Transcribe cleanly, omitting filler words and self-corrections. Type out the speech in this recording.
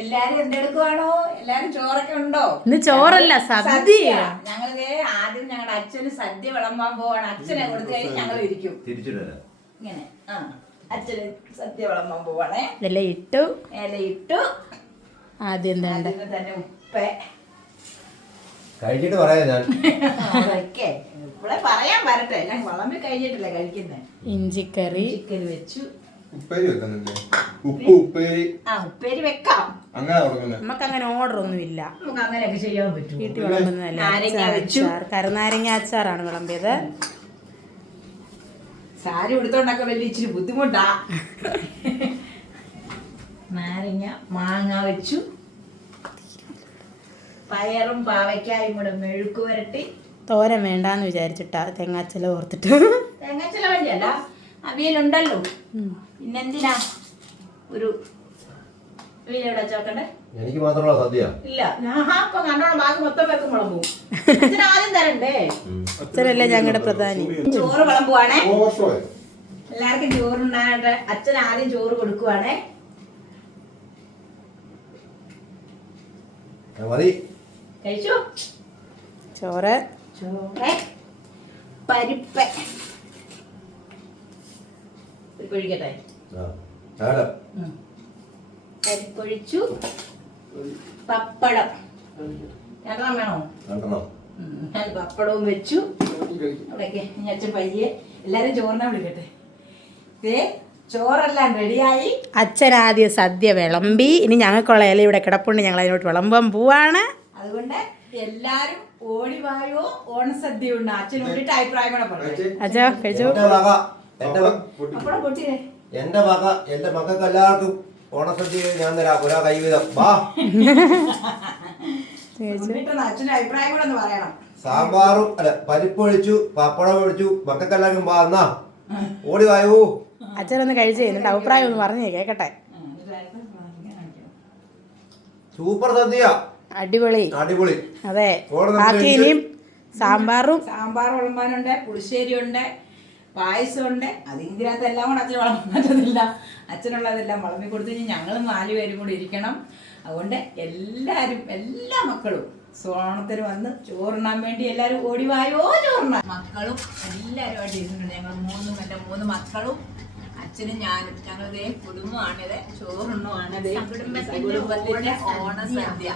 എല്ലാരും എന്തെടുക്കുവാണോ? എല്ലാരും ചോറൊക്കെ ഉണ്ടോ? ഇന്ന് ചോറല്ല, സദ്യ. ഞങ്ങള് ആദ്യം ഞങ്ങളുടെ അച്ഛന് സദ്യ വിളമ്പാൻ പോവാണ്. അച്ഛനെ കൊടുത്തു കഴിഞ്ഞ് ഞങ്ങൾ ഇരിക്കും ഇങ്ങനെ. അച്ഛന് സദ്യ വിളമ്പാൻ പോവാണേ. ഇലയിട്ടു ആദ്യം തന്നെ ഉപ്പ് കഴിച്ചിട്ട് പറയാം ഞാൻ. ഇവിടെ പറയാൻ വരട്ടെ, ഞാൻ വിളമ്പി കഴിഞ്ഞിട്ടില്ല കഴിക്കുന്നേ. ഇഞ്ചിക്കറി ചിക്കൻ വെച്ചു. ഉപ്പേരി വെക്കുന്നുണ്ട്. ഉപ്പേരി വെക്കാം. നമുക്ക് അങ്ങനെ ഓർഡർ ഒന്നുമില്ല, നമുക്ക് അങ്ങനെയൊക്കെ ചെയ്യാൻ പറ്റും. വീട്ടിൽ വിളമ്പുന്നതല്ല. കരുനാരങ്ങ അച്ചാറാണ് വിളമ്പിയത്. സാരി ഉടുത്തോണ്ടൊക്കെ വലിയ ഇച്ചിരി ബുദ്ധിമുട്ടാ. നാരങ്ങ മാങ്ങ വെച്ചു. പയറും പാവയ്ക്കായും കൂടെ മെഴുക്ക് വരട്ടി. തോരൻ വേണ്ടാന്ന് വിചാരിച്ചിട്ടാ തേങ്ങാച്ചല ഓർത്തിട്ട്. തേങ്ങാച്ചല വഴിയല്ല, അവിയലുണ്ടല്ലോ. പിന്നെന്തിനാ ഒരു എവിടെ ചോക്കണ്ടേ? എനിക്ക് മാത്രമുള്ള സദ്യ ഇല്ല. ഞാൻ ഇപ്പൊ കണ്ടോളാം, ബാക്കി മൊത്തം വെക്കും വിളമ്പും. ആദ്യം തരണ്ടേ? അച്ഛനല്ലേ ഞങ്ങളുടെ പ്രധാനി. ചോറ് വിളമ്പുവാണേ. എല്ലാവർക്കും ചോറുണ്ടാകട്ടെ. അച്ഛൻ ആദ്യം ചോറ് കൊടുക്കുവാണേ. കഴിച്ചു. ചോറ് പരിപ്പ് ഒഴിക്കട്ടെ. പരിപ്പൊഴിച്ചു. പപ്പടം രണ്ടെണ്ണം വേണോ? പപ്പടവും വെച്ചു. അവിടേക്ക് ഇനി അച്ഛൻ പയ്യെ എല്ലാരും ചോറിനെ വിളിക്കട്ടെ. ചോറെല്ലാം റെഡിയായി. അച്ഛൻ ആദ്യം സദ്യ വിളമ്പി. ഇനി ഞങ്ങൾക്കുള്ള ഇല ഇവിടെ കിടപ്പുണ്ട്, ഞങ്ങൾ അതിനോട്ട് വിളമ്പാൻ പോവാണ്. അതുകൊണ്ട് എല്ലാരും ഓടിവായോ ഓണസദ്യ ഉണ്ട്. അച്ഛൻ വേണ്ടിട്ട് അഭിപ്രായം കൂടെ പറഞ്ഞു. അച്ഛാ കഴിച്ചു. എന്റെ മക എന്റെ മക്കൾക്ക് എല്ലാവർക്കും ഓണസദ്യ ഞാൻ തരാം. ഒരാ കൈവിധം വാ. അച്ഛന്റെ അഭിപ്രായം കൂടെ ഒന്ന് പറയണം. സാമ്പാറും അല്ല പരിപ്പൊഴിച്ചു, പപ്പടം ഒഴിച്ചു, മക്കൾക്കെല്ലാവർക്കും വാ. എന്നാ ഓടി വായോ. അച്ഛനൊന്ന് കഴിച്ചു എന്നിട്ട് അഭിപ്രായം ഒന്ന് പറഞ്ഞേ കേക്കട്ടെ. സൂപ്പർ സദ്യ, അടിപൊളി അടിപൊളി. അതെ, ബാക്കി ഇനിയും സാമ്പാർ വിളമ്പാനുണ്ട്, പുളിശ്ശേരി ഉണ്ട്, പായസം ഉണ്ട്. അതിനകത്ത് എല്ലാം കൂടെ അച്ഛൻ വിളമ്പാൻ പറ്റത്തില്ല. അച്ഛനുള്ളതെല്ലാം വിളമ്പി കൊടുത്തു കഴിഞ്ഞാൽ ഞങ്ങൾ 4 പേരും കൂടി ഇരിക്കണം. അതുകൊണ്ട് എല്ലാവരും എല്ലാ മക്കളും ഓണത്തിന് വന്ന് ചോറുണ്ണാൻ വേണ്ടി എല്ലാവരും ഓടിവായോ ചോറുണ്ണാൻ. മക്കളും എല്ലാവരുമായിട്ട് ഇരുന്നിട്ടുണ്ട്. ഞങ്ങൾ എൻ്റെ 3 മക്കളും അച്ഛനും ഞാനും. ഞങ്ങളുടെ കുടുംബമാണിത്. ചോറുണ്ണുവാണിത്. കുടുംബത്തിന്റെ ഓണസദ്യ.